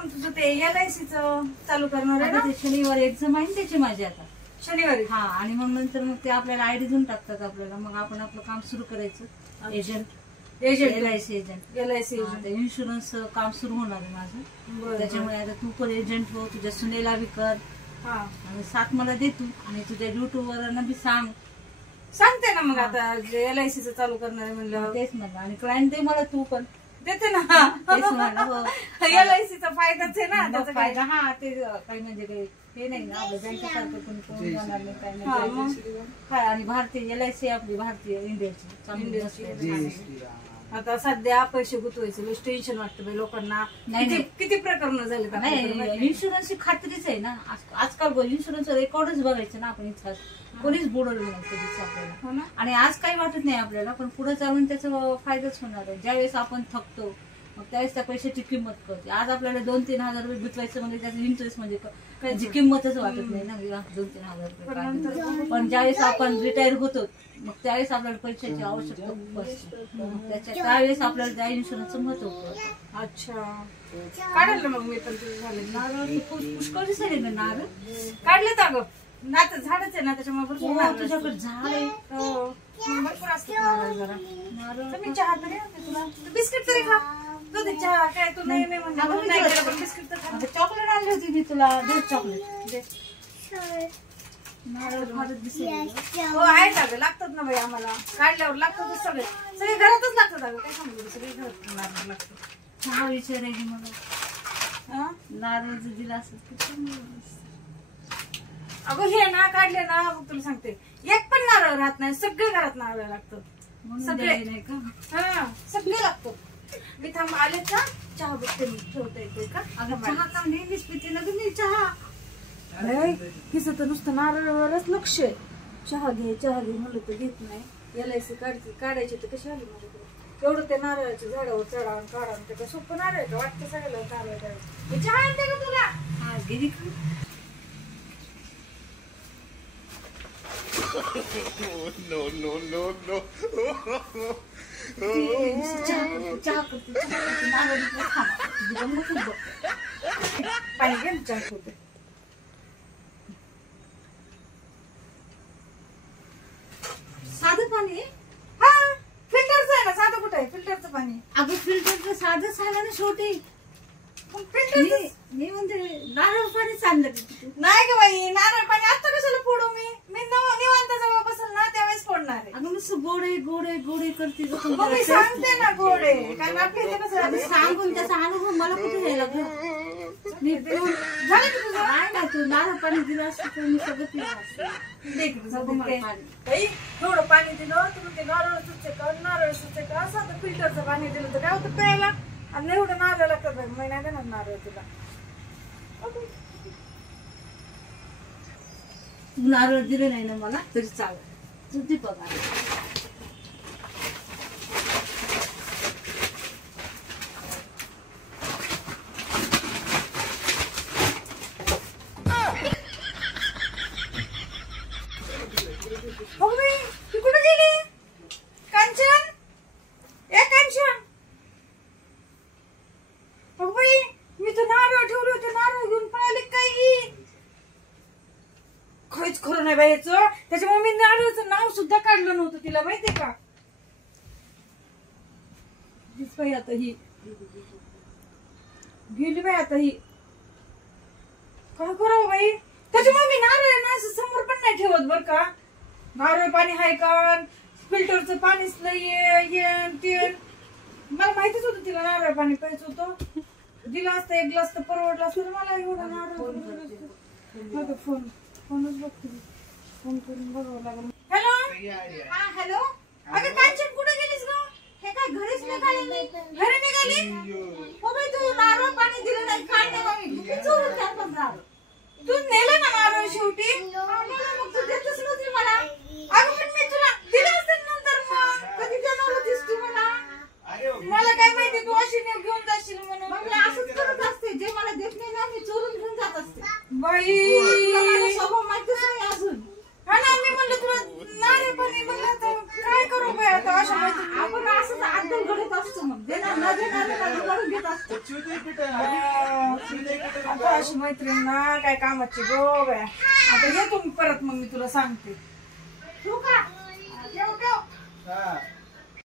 मग तुझं ते LIC चालू करणार आहे ना? ते शनिवारी एक्झाम आहे त्याची माझी आता शनिवारी. हा, आणि मग नंतर मग ते आपल्याला ID देऊन टाकतात आपल्याला, मग आपण आपलं काम सुरू करायचं. एजंट LIC एजंट इन्शुरन्स काम सुरू होणार आहे माझं. त्याच्यामुळे आता तू पण एजंट हो, तुझ्या सुनेला बी कर आणि साथ मला दे तू, आणि तुझ्या युट्यूबवरांना बी सांगते ना. मग आता LIC चालू करणार आहे म्हणलं तेच म्हणलं, आणि क्लायंट दे मला तू पण देते ना. LIC फायदाच आहे ना त्याचा फायदा. हा, ते काही म्हणजे काही हे नाही ना, आपल्या बँकेसारखं कोणी कोण जाणार नाही काय नाही काय. आणि भारतीय LIC आपली भारतीय इंडियाची. आता सध्या पैसे गुंतवायचं टेन्शन वाटतं बाई लोकांना. किती प्रकरण झाले. इन्शुरन्सची खात्रीच आहे ना आजकाल. इन्शुरन्स रेकॉर्डच बघायचं ना आपण, इथं कोणीच बोलवलं नाही कधीच आपल्याला. आणि आज काही वाटत नाही आपल्याला, पण पुढे चालून त्याचा फायदाच होणार आहे. ज्यावेळेस आपण थकतो मग त्यावेळेस त्या पैशाची किंमत कळते. आज आपल्याला 2-3 हजार रुपये गुंतवायचं म्हणजे त्याचं इंटरेस्ट म्हणजे त्याची किंमतच वाटत नाही ना 2-3 हजार रुपये. पण ज्यावेळेस आपण रिटायर होतो मग त्यावेळेस आपल्याला पैशाची आवश्यकता बसते. त्यावेळेस आपल्याला त्या इन्शुरन्सचं महत्व कळतं. अच्छा, काढलं मग मी पण झाले नारळ पुष्कळ दिसायले ना. नारळ काढलेत अगं. नात झाडच आहे ना त्याच्यामुळे तुझ्याकडे झाड आहे भरपूर असतात नारळ. जरा नारळ मी चहा तरी तुला बिस्किट तरी खा. चहा काय तू नाही म्हणजे बिस्किट तर खा. चॉकलेट आणली होती मी तुला. दूध चॉकलेट नारळ माझं दिसत. हो आहेत अगं, लागतात ना बाई आम्हाला. काढल्यावर लागतातच सगळे घरातच लागतात अगं. काय सांगू सगळे घरात नारळ लागतात. चहा विचारायची मला. नारळ जर दिला असेल अगं हे ना काढले ना मग तुला सांगते एक पण नारळ राहत नाही. सगळे घरात नारळ लागतात सगळे. नाही का? हा, सगळे लागतात. मी थांब आले का चहा बघते मी ठेवता येते का? अगं चहा का नेहमीच पिते ना मी चहा. हिचं तर नुसतं नारळावरच लक्ष आहे. चहा घे म्हणलं तर घेत नाही. LIC काढायची तर कशी आली माझ्याकडे. एवढं ते नारळाच्या झाडावर चढा काढा ते काय सोपं नारळ का वाटतं सगळ्याला नारळ काढायचं. चहा आणते का तुला? हा गिरी. नो चहा करते पाणी घे चहा करते. साधं पाणी. हा, फिल्टरचं आहे ना. साधं कुठं आहे फिल्टरचं पाणी? अगं फिल्टरचं साधं झालं ना शेवटी. मी म्हणते नारळ पाणी चाललं नाही ग बाई. नारळ पाणी आता कशाला फोडू मी निवांत जेव्हा बसल ना त्यावेळेस फोडणार आहे. अगं नुसतं गोडे करते. मी सांगते ना गोडे. कारण आपल्या इथे कसं सांगून त्याचा अनुभव मला कुठे घ्यायला झालं की तुझं. नाही ना, तू नारळ पाणी दिलं असतं तर मी सगळं पिलं असतं. थोडं पाणी दिलं तुम्ही ते नारळ सुचे का असं फिल्टरचं पाणी दिलं तर काय होतं प्यायला. आणि एवढं नारळ लागतात बाई. मी नाही देणार नारळ तुला. नारळ दिलं नाही ना मला तरी चालेल. तुझी बघा कुठे गेली कांचन? कांचन मी तर नारळ ठेवले होते. नारळ घेऊन पळाले काही. खरंच खरं नाही बाई याचं. त्याच्यामुळे मी नारळाचं नाव सुद्धा काढलं नव्हतं तिला माहितीये का. बाई आता ही गेली बाई. आता ही काय करावं बाई. त्याच्यामुळे मी नारळ ना समोर पण नाही ठेवत बर का. नारळ पाणी हाय का फिल्टरचं पाणीच नाही. मला माहितीच होतं तिला नारळ पाणी प्यायचं होतं. दिलं असतं 1 ग्लास तर परवडलं असतं. मला एवढं नारळ फोनच बघते. फोन करून बघावं लागेल. हॅलो. हा हॅलो. अगं कांचन कुठे गेलीस ग? हे काय घरीच निघाली? घरी निघाली? हो बाई तू नारळ पाणी दिलं नाही काय नाही. किती चोरून घ्या पण नारळ. तू नेलं ना नारळ शेवटी. मग तू देतच नव्हती मला. अगं पण मी तुला दिलं असतं नंतर. मग कधी देणार होतीस तू मला? मला काय माहिती तू अशी घेऊन जाशील म्हणून. असंच करत असते. जे मला देत नाही ना मी चोरून घेऊन जात असते. बाई स्वभाव माहितीच नाही अजून. हा ना, मी म्हणलं तुला नारळ पाणी म्हणलं तर काय करू बाई आता. अशा माहिती आपण असंच आदल घडत असतो. मग देणार न देणार घेत असतो. आता अशी मैत्रीण ना काय कामाची गो बाया. आता येतो मी परत, मग मी तुला सांगते. ठेवू का? ठेव.